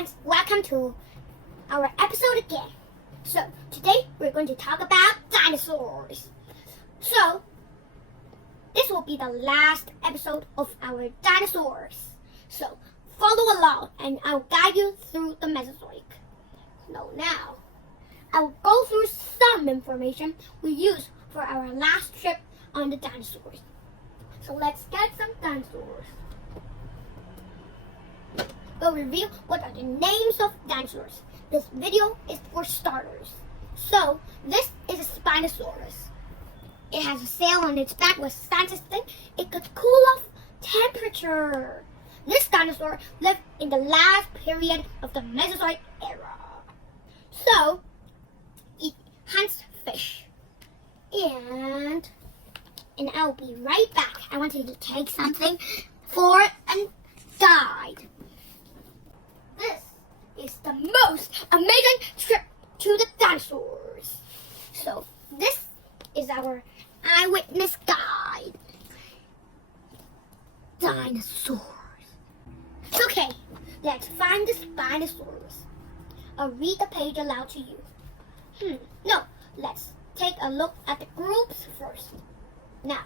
friends, welcome to our episode again. So today we're going to talk about dinosaurs. So this will be the last episode of our dinosaurs. So follow along and I'll guide you through the Mesozoic. So now I'll go through some information we used for our last trip on the dinosaurs. So let's get some dinosaurs. We'll review what are the names of dinosaurs. This video is for starters. So this is a Spinosaurus. It has a sail on its back where scientists think it could cool off temperature. This dinosaur lived in the last period of the Mesozoic era. So it hunts fish. And I'll be right back. I want you to take something for a guide. This is the most amazing trip to the dinosaurs. So this is our eyewitness guide. Dinosaurs. Okay, let's find the Spinosaurus. I'll read the page aloud to you. No, let's take a look at the groups first. Now,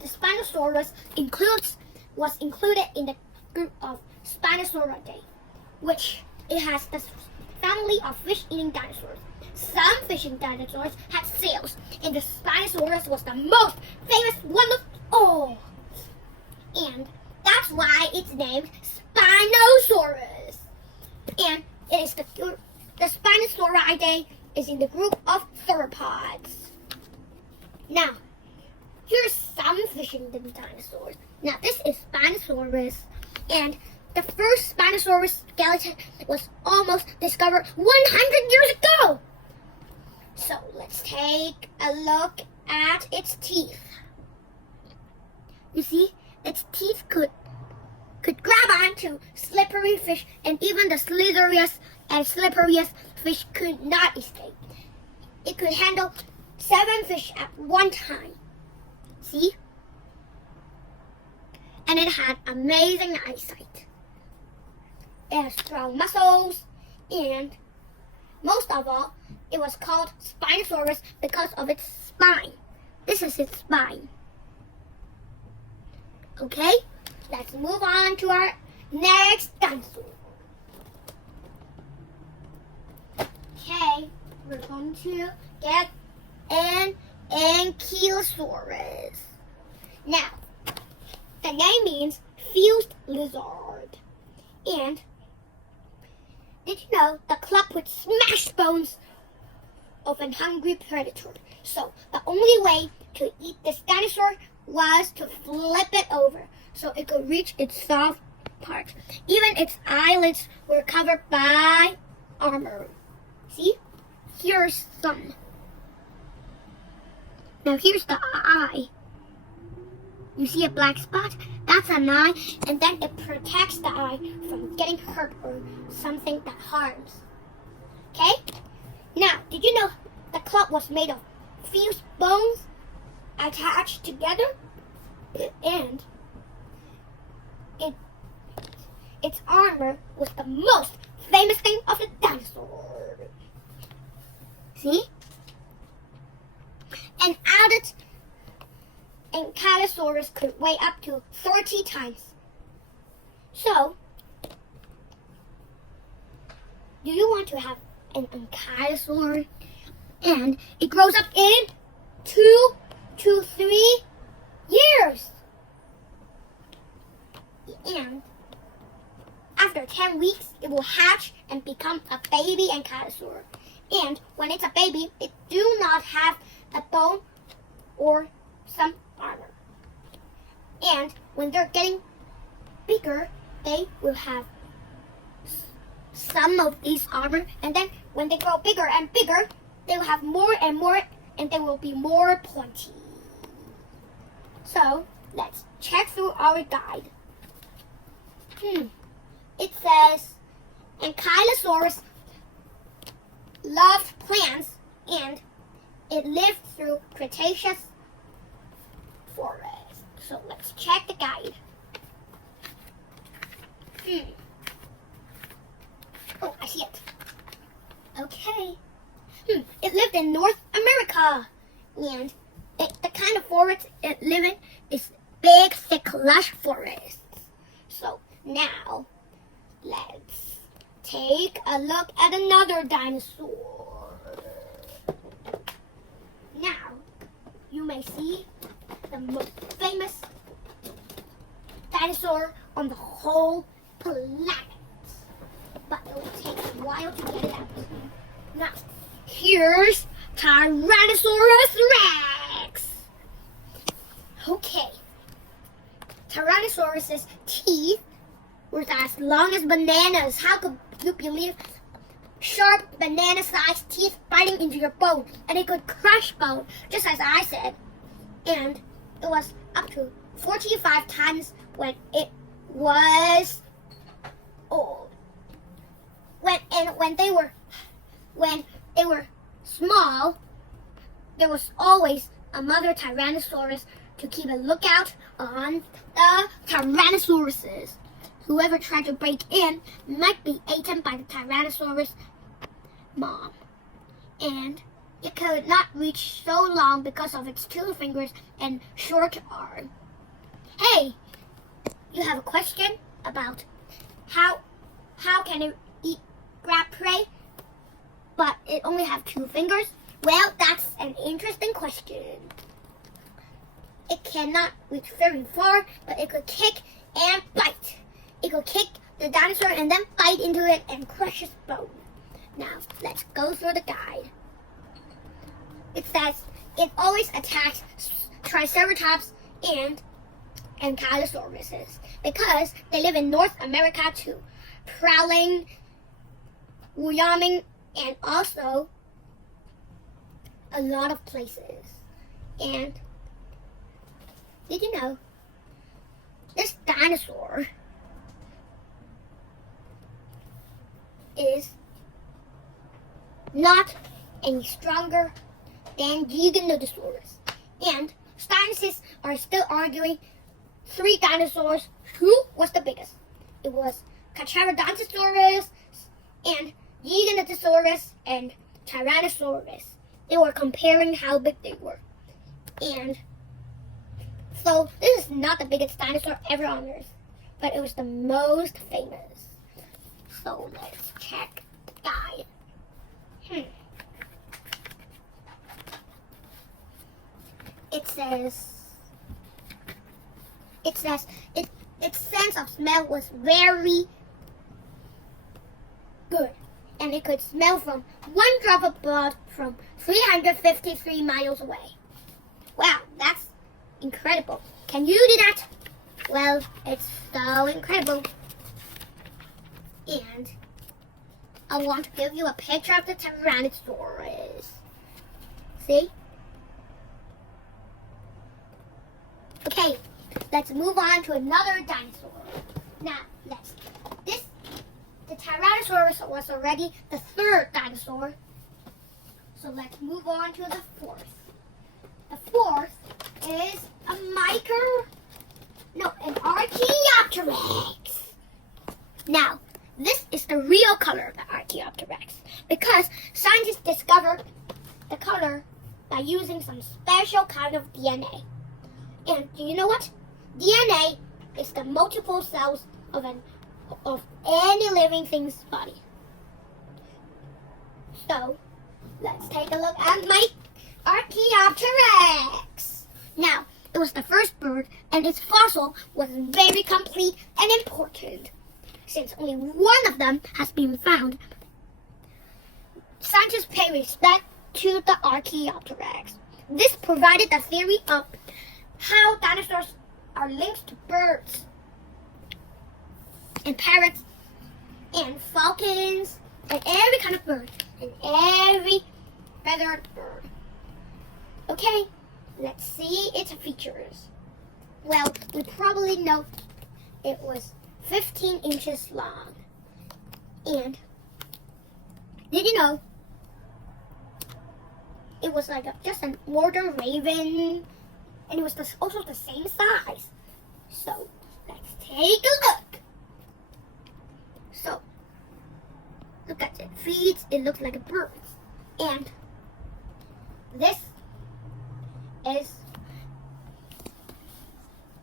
the Spinosaurus was included in the group of Spinosauridae, which it has the family of fish-eating dinosaurs. Some fishing dinosaurs had sails, and the Spinosaurus was the most famous one of all. And that's why it's named Spinosaurus. And it is the Spinosauridae is in the group of theropods. Now, here's some fishing dinosaurs. Now, this is Spinosaurus, and the first Spinosaurus skeleton was almost discovered 100 years ago. So let's take a look at its teeth. You see, its teeth could grab onto slippery fish, and even the slitheriest and slipperiest fish could not escape. It could handle 7 fish at one time. See? And it had amazing eyesight. It has strong muscles, and most of all, it was called Spinosaurus because of its spine. This is its spine. Okay, let's move on to our next dinosaur. Okay, we're going to get an Ankylosaurus. Now, the name means fused lizard. And did you know the club would smash bones of a hungry predator? So the only way to eat this dinosaur was to flip it over so it could reach its soft part. Even its eyelids were covered by armor. See? Here's some. Now here's the eye. You see a black spot? That's an eye, and then it protects the eye from getting hurt or something that harms. Okay? Now, did you know the club was made of fused bones attached together? And its armor was the most famous thing of the dinosaur. See? And adult Ankylosaurus could weigh up to 30 times. So, do you want to have an Ankylosaur? And it grows up in 2 to 3 years. And after 10 weeks, it will hatch and become a baby Ankylosaur. And when it's a baby, it do not have a bone or some armor. And when they're getting bigger, they will have some of these armor, and then when they grow bigger and bigger, they will have more and more, and they will be more pointy. So let's check through our guide. It says Ankylosaurus loved plants, and it lived through Cretaceous forest. So let's check the guide. see it. Okay. It lived in North America. And the kind of forest it lived in is big, thick, lush forests. So now, let's take a look at another dinosaur. Now, you may see the most famous dinosaur on the whole planet. But it will take a while to get it out. Now, here's Tyrannosaurus Rex. Okay. Tyrannosaurus's teeth were as long as bananas. How could you believe sharp banana-sized teeth biting into your bone? And it could crush bone, just as I said. And it was up to 45 tons when it was old. When they were small, there was always a mother Tyrannosaurus to keep a lookout on the Tyrannosauruses. Whoever tried to break in might be eaten by the Tyrannosaurus mom. And it could not reach so long because of its 2 fingers and short arm. Hey, you have a question about how can it grab prey, but it only have 2 fingers? Well, that's an interesting question. It cannot reach very far, but it could kick and bite. It could kick the dinosaur and then bite into it and crush its bone. Now, let's go through the guide. It says it always attacks Triceratops and Ankylosauruses because they live in North America too, prowling, Wyoming, and also a lot of places. And did you know this dinosaur is not any stronger than Giganotosaurus? And scientists are still arguing 3 dinosaurs who was the biggest. It was Carcharodontosaurus and Giganotosaurus and Tyrannosaurus. They were comparing how big they were. And so this is not the biggest dinosaur ever on Earth, but it was the most famous. So let's check the guide. It says its sense of smell was very good, and it could smell from 1 drop of blood from 353 miles away. Wow, that's incredible. Can you do that? Well, it's so incredible. And I want to give you a picture of the Tyrannosaurus. See? Okay, let's move on to another dinosaur. Now, the Tyrannosaurus was already the 3rd dinosaur. So let's move on to the 4th. The 4th is an Archaeopteryx. Now, this is the real color of the Archaeopteryx because scientists discovered the color by using some special kind of DNA. And do you know what? DNA is the multiple cells of any living thing's body. So, let's take a look at my Archaeopteryx. Now, it was the first bird, and its fossil was very complete and important. Since only one of them has been found, scientists pay respect to the Archaeopteryx. This provided the theory of how dinosaurs are linked to birds and parrots and falcons and every kind of bird and every feathered bird. Okay, let's see its features. Well, we probably know it was 15 inches long. And did you know it was like just an order raven, and it was also the same size. So let's take a look. So Look at it. Feet, it looks like a bird. And this is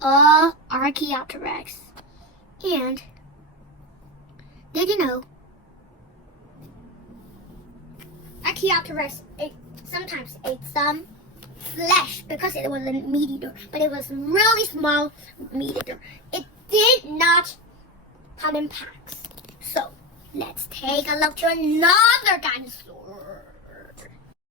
a Archaeopteryx. And did you know Archaeopteryx sometimes ate some flesh because it was a meat eater, but it was really small meat eater. It did not hunt in packs. So let's take a look to another dinosaur.